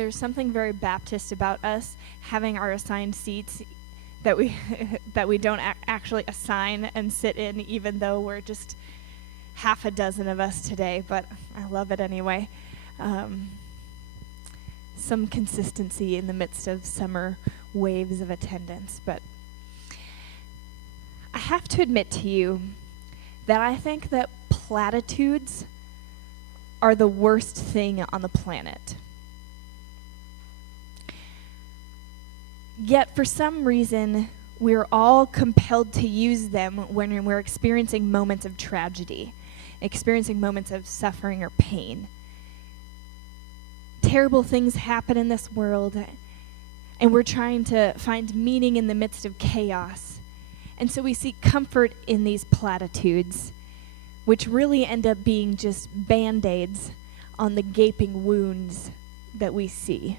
There's something very Baptist about us having our assigned seats that we that we don't actually assign and sit in, even though we're just half a dozen of us today, but I love it anyway. Some consistency in the midst of summer waves of attendance. But I have to admit to you that I think that platitudes are the worst thing on the planet. Yet for some reason, we're all compelled to use them when we're experiencing moments of tragedy, experiencing moments of suffering or pain. Terrible things happen in this world, and we're trying to find meaning in the midst of chaos. And so we seek comfort in these platitudes, which really end up being just Band-Aids on the gaping wounds that we see,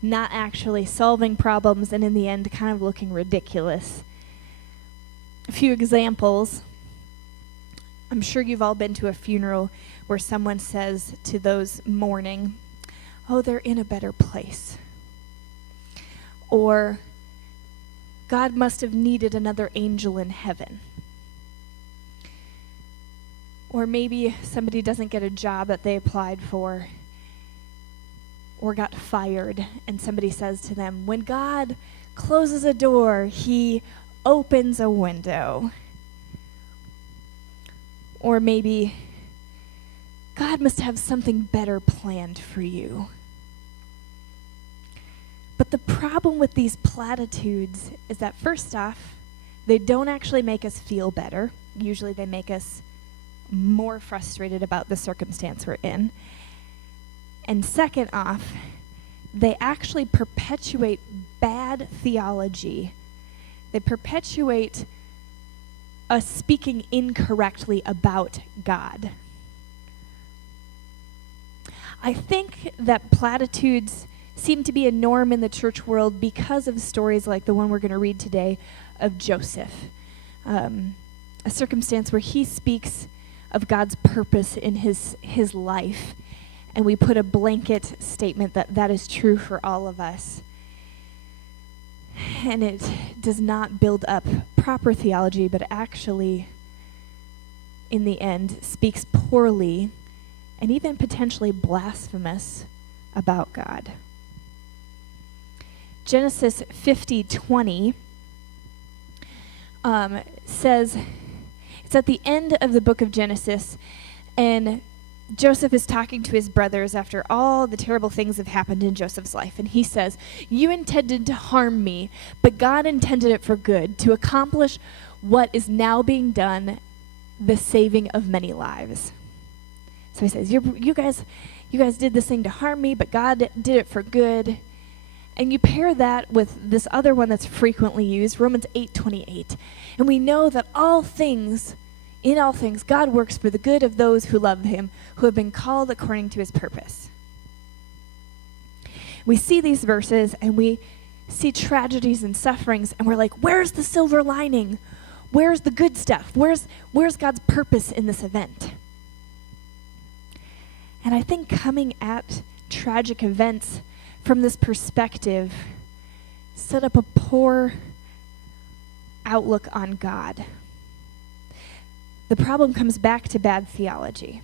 not actually solving problems, and in the end kind of looking ridiculous. A few examples. I'm sure you've all been to a funeral where someone says to those mourning, "Oh, they're in a better place." Or, "God must have needed another angel in heaven." Or maybe somebody doesn't get a job that they applied for or got fired, and somebody says to them, "When God closes a door, he opens a window." Or maybe, "God must have something better planned for you." But the problem with these platitudes is that, first off, they don't actually make us feel better. Usually they make us more frustrated about the circumstance we're in. And second off, they actually perpetuate bad theology. They perpetuate us speaking incorrectly about God. I think that platitudes seem to be a norm in the church world because of stories like the one we're going to read today of Joseph, a circumstance where he speaks of God's purpose in his life, and we put a blanket statement that that is true for all of us. And it does not build up proper theology, but actually, in the end, speaks poorly and even potentially blasphemous about God. Genesis 50:20 says, it's at the end of the book of Genesis, and Joseph is talking to his brothers after all the terrible things have happened in Joseph's life, and he says, "You intended to harm me, but God intended it for good, to accomplish what is now being done, the saving of many lives." So he says, you guys did this thing to harm me, but God did it for good. And you pair that with this other one that's frequently used, Romans 8:28. And we know that in all things, God works for the good of those who love him, who have been called according to his purpose. We see these verses and we see tragedies and sufferings, and we're like, where's the silver lining? Where's the good stuff? Where's God's purpose in this event? And I think coming at tragic events from this perspective set up a poor outlook on God. The problem comes back to bad theology.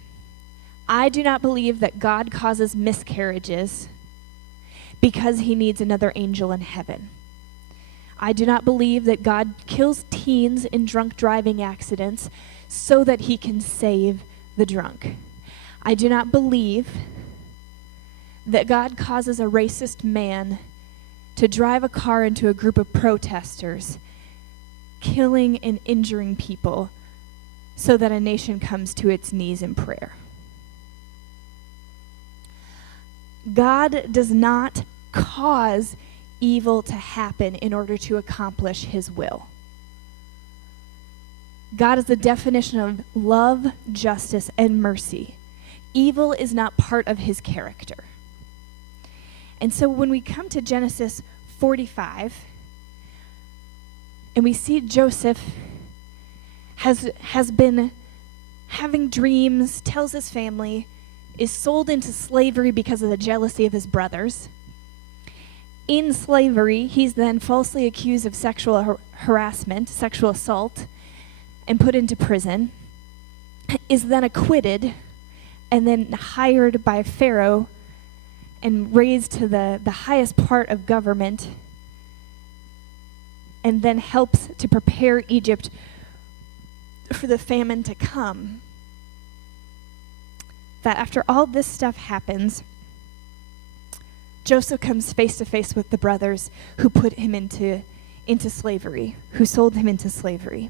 I do not believe that God causes miscarriages because he needs another angel in heaven. I do not believe that God kills teens in drunk driving accidents so that he can save the drunk. I do not believe that God causes a racist man to drive a car into a group of protesters, killing and injuring people so that a nation comes to its knees in prayer. God does not cause evil to happen in order to accomplish his will. God is the definition of love, justice, and mercy. Evil is not part of his character. And so when we come to Genesis 45, and we see Joseph has been having dreams, tells his family, is sold into slavery because of the jealousy of his brothers. In slavery, he's then falsely accused of sexual harassment, sexual assault, and put into prison, is then acquitted, and then hired by Pharaoh and raised to the highest part of government, and then helps to prepare Egypt for the famine to come. That after all this stuff happens, Joseph comes face to face with the brothers who put him into slavery, who sold him into slavery,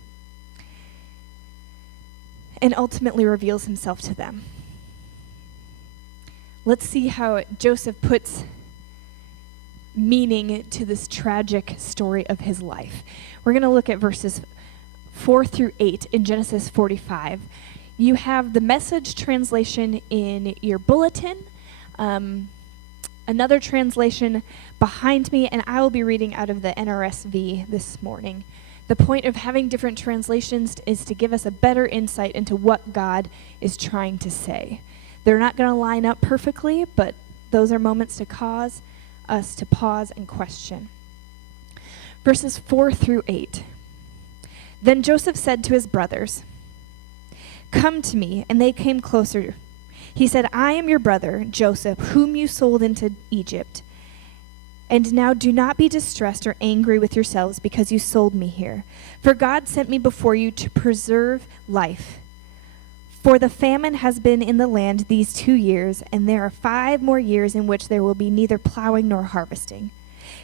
and ultimately reveals himself to them. Let's see how Joseph puts meaning to this tragic story of his life. We're going to look at verses 4 through 8 in Genesis 45. You have the Message translation in your bulletin, another translation behind me, and I will be reading out of the NRSV this morning. The point of having different translations is to give us a better insight into what God is trying to say. They're not going to line up perfectly, but those are moments to cause us to pause and question. Verses 4 through 8. Then Joseph said to his brothers, "Come to me," and they came closer. He said, "I am your brother, Joseph, whom you sold into Egypt. And now do not be distressed or angry with yourselves because you sold me here. For God sent me before you to preserve life. For the famine has been in the land these 2 years, and there are 5 more years in which there will be neither plowing nor harvesting.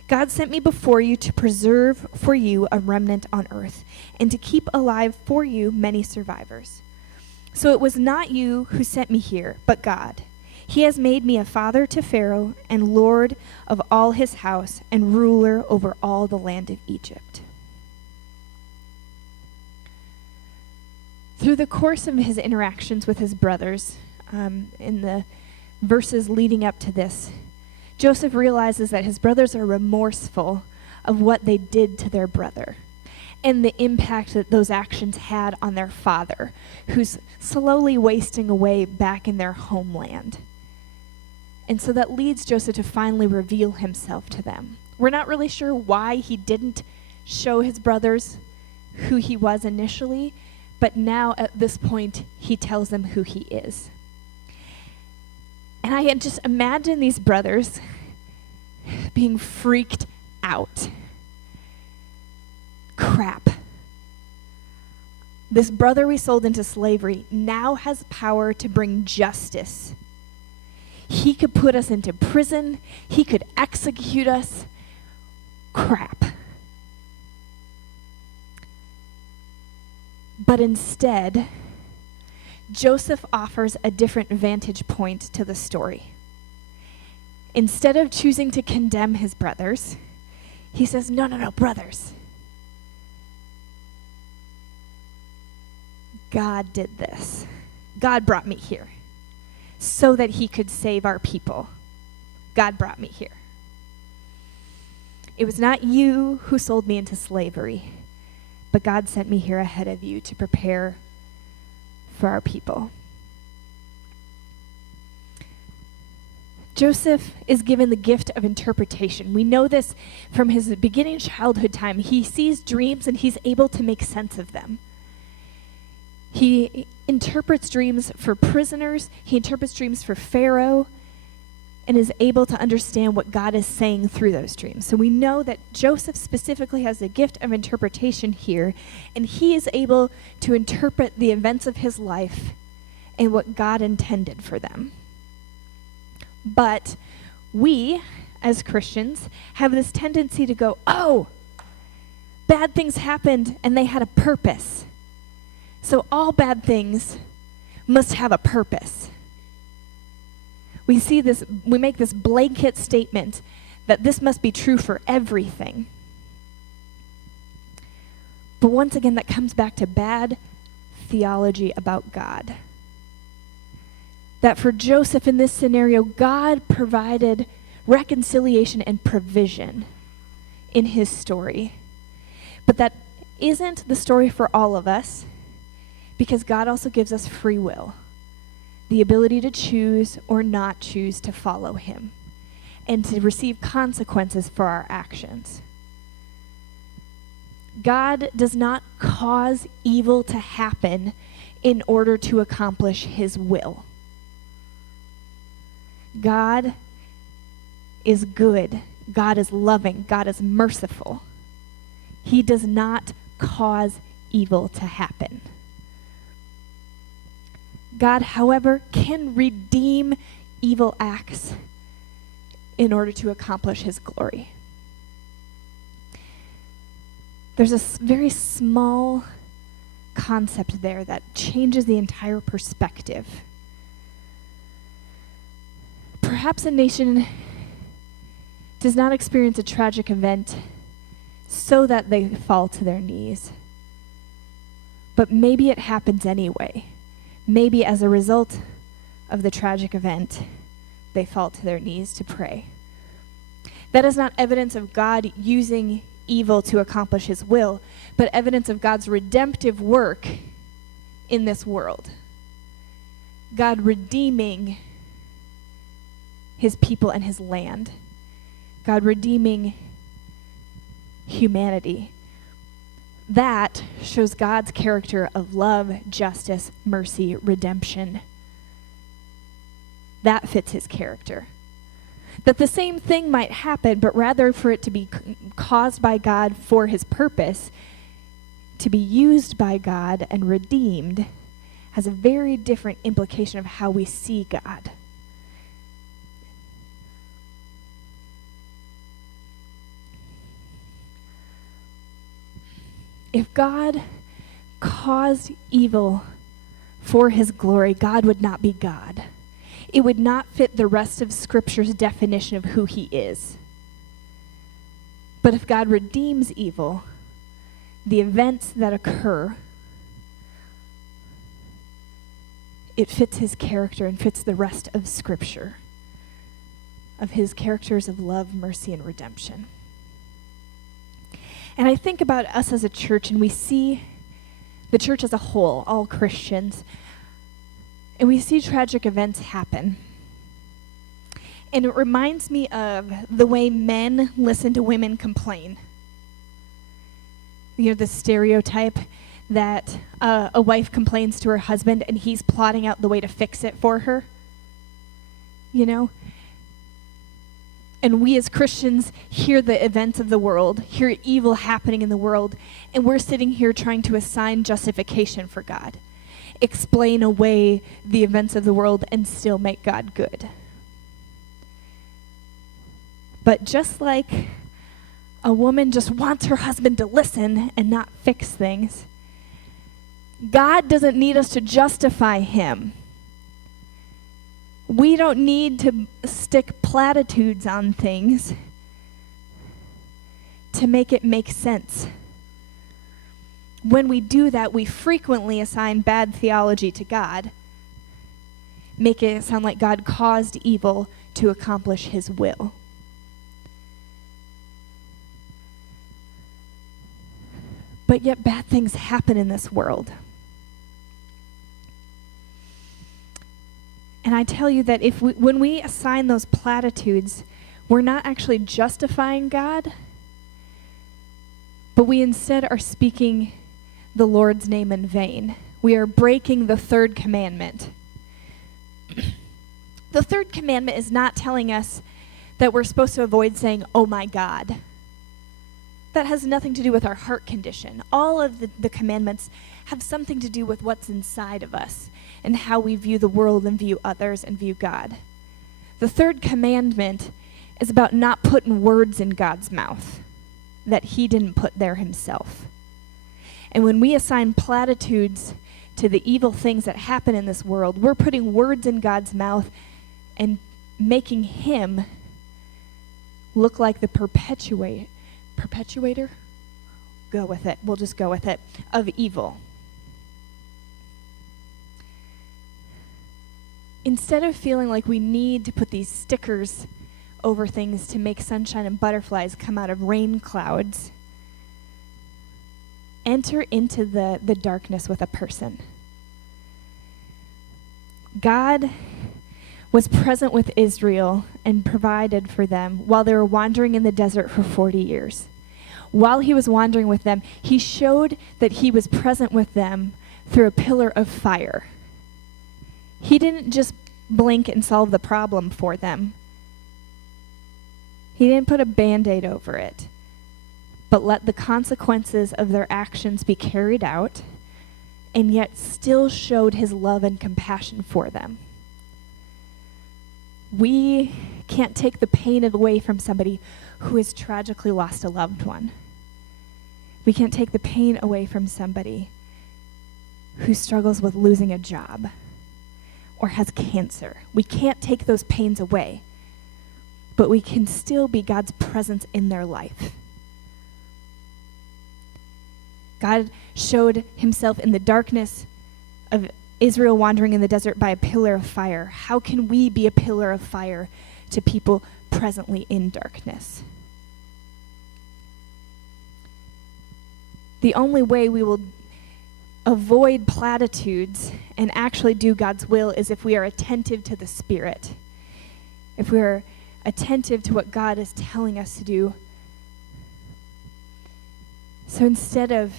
God sent me before you to preserve for you a remnant on earth, and to keep alive for you many survivors. So it was not you who sent me here, but God. He has made me a father to Pharaoh, and lord of all his house, and ruler over all the land of Egypt." Through the course of his interactions with his brothers, in the verses leading up to this, Joseph realizes that his brothers are remorseful of what they did to their brother and the impact that those actions had on their father, who's slowly wasting away back in their homeland. And so that leads Joseph to finally reveal himself to them. We're not really sure why he didn't show his brothers who he was initially, but now at this point, he tells them who he is. And I had just imagine these brothers being freaked out. Crap. This brother we sold into slavery now has power to bring justice. He could put us into prison. He could execute us. Crap. But instead, Joseph offers a different vantage point to the story. Instead of choosing to condemn his brothers, he says, no, brothers. God did this. God brought me here so that he could save our people. God brought me here. It was not you who sold me into slavery, but God sent me here ahead of you to prepare for our people. Joseph is given the gift of interpretation. We know this from his beginning childhood time. He sees dreams and he's able to make sense of them. He interprets dreams for prisoners. He interprets dreams for Pharaoh and is able to understand what God is saying through those dreams. So we know that Joseph specifically has the gift of interpretation here, and he is able to interpret the events of his life and what God intended for them. But we, as Christians, have this tendency to go, oh, bad things happened and they had a purpose. So all bad things must have a purpose. We see this, we make this blanket statement that this must be true for everything. But once again, that comes back to bad theology about God. That for Joseph in this scenario, God provided reconciliation and provision in his story. But that isn't the story for all of us, because God also gives us free will. the ability to choose or not choose to follow him, and to receive consequences for our actions. God does not cause evil to happen in order to accomplish his will. God is good. God is loving. God is merciful. He does not cause evil to happen. God, however, can redeem evil acts in order to accomplish his glory. There's a very small concept there that changes the entire perspective. Perhaps a nation does not experience a tragic event so that they fall to their knees, but maybe it happens anyway. Maybe as a result of the tragic event, they fall to their knees to pray. That is not evidence of God using evil to accomplish his will, but evidence of God's redemptive work in this world. God redeeming his people and his land. God redeeming humanity. That shows God's character of love, justice, mercy, redemption. That fits his character. That the same thing might happen, but rather for it to be caused by God for his purpose, to be used by God and redeemed, has a very different implication of how we see God. If God caused evil for his glory, God would not be God. It would not fit the rest of Scripture's definition of who he is. But if God redeems evil, the events that occur, it fits his character and fits the rest of Scripture, of his characters of love, mercy, and redemption. And I think about us as a church, and we see the church as a whole, all Christians, and we see tragic events happen. And it reminds me of the way men listen to women complain. You know, the stereotype that a wife complains to her husband and he's plotting out the way to fix it for her. You know? And we as Christians hear the events of the world, hear evil happening in the world, and we're sitting here trying to assign justification for God, explain away the events of the world, and still make God good. But just like a woman just wants her husband to listen and not fix things, God doesn't need us to justify him. We don't need to stick platitudes on things to make it make sense. When we do that, we frequently assign bad theology to God, make it sound like God caused evil to accomplish his will. But yet bad things happen in this world. And I tell you that when we assign those platitudes, we're not actually justifying God, but we instead are speaking the Lord's name in vain. We are breaking the third commandment. The third commandment is not telling us that we're supposed to avoid saying, "Oh my God." That has nothing to do with our heart condition. All of the commandments have something to do with what's inside of us and how we view the world and view others and view God. The third commandment is about not putting words in God's mouth that he didn't put there himself. And when we assign platitudes to the evil things that happen in this world, we're putting words in God's mouth and making him look like the perpetuator? Go with it. We'll just go with it. Of evil. Instead of feeling like we need to put these stickers over things to make sunshine and butterflies come out of rain clouds, enter into the darkness with a person. God was present with Israel and provided for them while they were wandering in the desert for 40 years. While he was wandering with them, he showed that he was present with them through a pillar of fire. He didn't just blink and solve the problem for them. He didn't put a Band-Aid over it, but let the consequences of their actions be carried out, and yet still showed his love and compassion for them. We can't take the pain away from somebody who has tragically lost a loved one. We can't take the pain away from somebody who struggles with losing a job or has cancer. We can't take those pains away, but we can still be God's presence in their life. God showed himself in the darkness of Israel wandering in the desert by a pillar of fire. How can we be a pillar of fire to people presently in darkness? The only way we will avoid platitudes and actually do God's will is if we are attentive to the Spirit. If we are attentive to what God is telling us to do. So instead of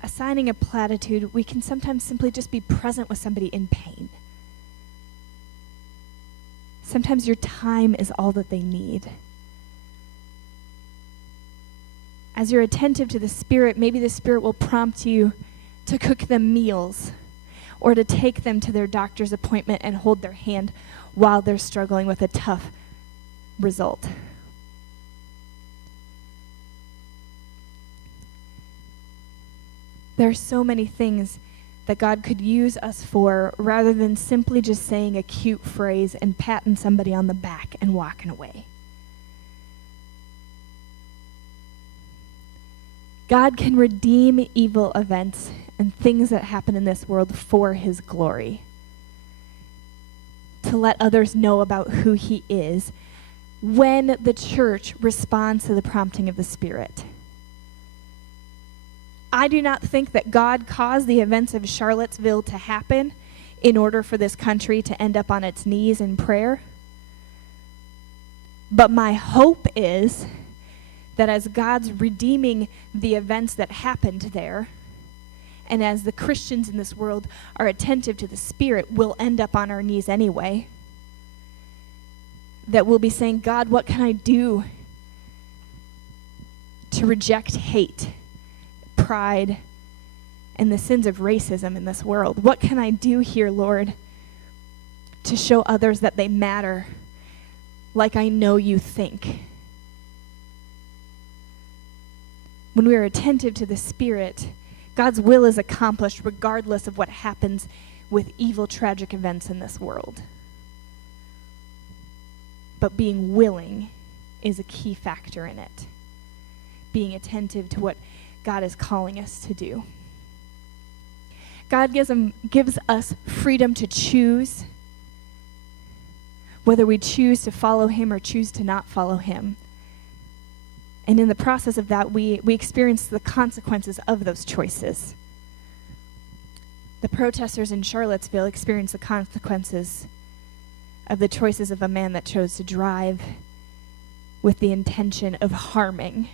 assigning a platitude, we can sometimes simply just be present with somebody in pain. Sometimes your time is all that they need. As you're attentive to the Spirit, maybe the Spirit will prompt you to cook them meals or to take them to their doctor's appointment and hold their hand while they're struggling with a tough result. There are so many things that God could use us for rather than simply just saying a cute phrase and patting somebody on the back and walking away. God can redeem evil events and things that happen in this world for his glory, to let others know about who he is when the church responds to the prompting of the Spirit. I do not think that God caused the events of Charlottesville to happen in order for this country to end up on its knees in prayer. But my hope is that as God's redeeming the events that happened there, and as the Christians in this world are attentive to the Spirit, we'll end up on our knees anyway. That we'll be saying, God, what can I do to reject hate, pride, and the sins of racism in this world? What can I do here, Lord, to show others that they matter like I know you think? When we are attentive to the Spirit, God's will is accomplished regardless of what happens with evil, tragic events in this world. But being willing is a key factor in it. Being attentive to what God is calling us to do. God gives us freedom to choose, whether we choose to follow him or choose to not follow him. And in the process of that, we experience the consequences of those choices. The protesters in Charlottesville experienced the consequences of the choices of a man that chose to drive with the intention of harming.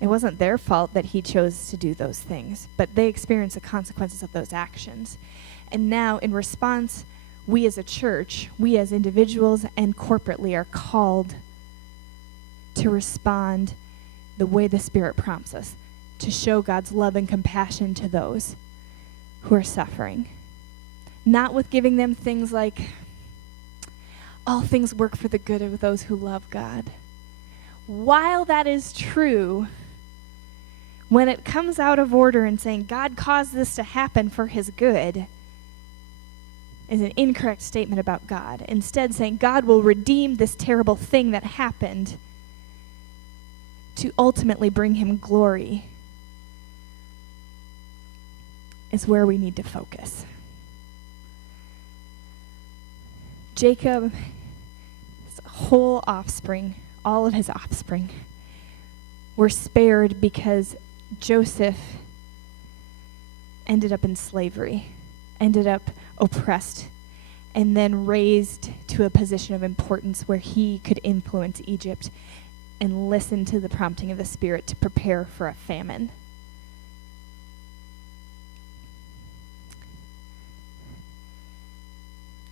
It wasn't their fault that he chose to do those things, but they experienced the consequences of those actions. And now, in response, we as a church, we as individuals and corporately are called to respond the way the Spirit prompts us, to show God's love and compassion to those who are suffering. Not with giving them things like, all things work for the good of those who love God. While that is true, when it comes out of order and saying, God caused this to happen for his good, is an incorrect statement about God. Instead, saying God will redeem this terrible thing that happened to ultimately bring him glory is where we need to focus. Jacob's whole offspring, all of his offspring, were spared because Joseph ended up in slavery, ended up oppressed, and then raised to a position of importance where he could influence Egypt and listen to the prompting of the Spirit to prepare for a famine.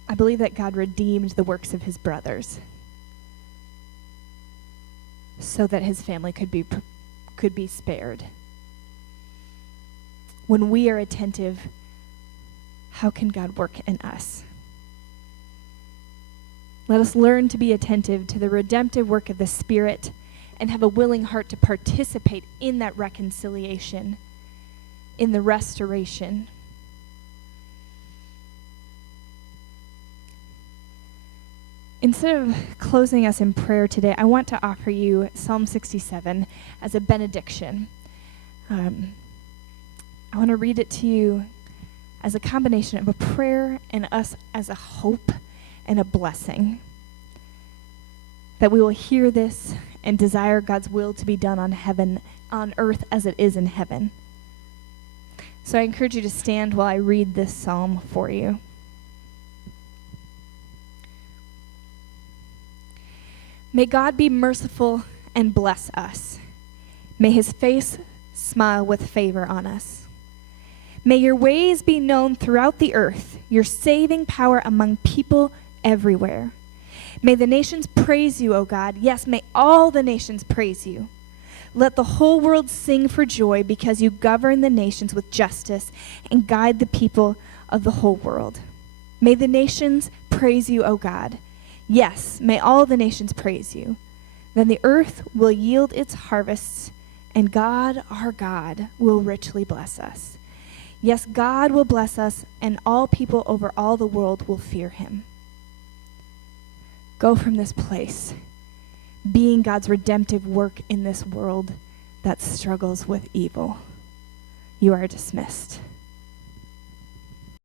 I believe that God redeemed the works of his brothers so that his family could be spared. When we are attentive, how can God work in us? Let us learn to be attentive to the redemptive work of the Spirit and have a willing heart to participate in that reconciliation, in the restoration. Instead of closing us in prayer today, I want to offer you Psalm 67 as a benediction. I want to read it to you as a combination of a prayer and us as a hope and a blessing. That we will hear this and desire God's will to be done on earth as it is in heaven. So I encourage you to stand while I read this psalm for you. May God be merciful and bless us. May his face smile with favor on us. May your ways be known throughout the earth, your saving power among people everywhere. May the nations praise you, O God. Yes, may all the nations praise you. Let the whole world sing for joy because you govern the nations with justice and guide the people of the whole world. May the nations praise you, O God. Yes, may all the nations praise you. Then the earth will yield its harvests, and God, our God, will richly bless us. Yes, God will bless us, and all people over all the world will fear him. Go from this place, being God's redemptive work in this world that struggles with evil. You are dismissed.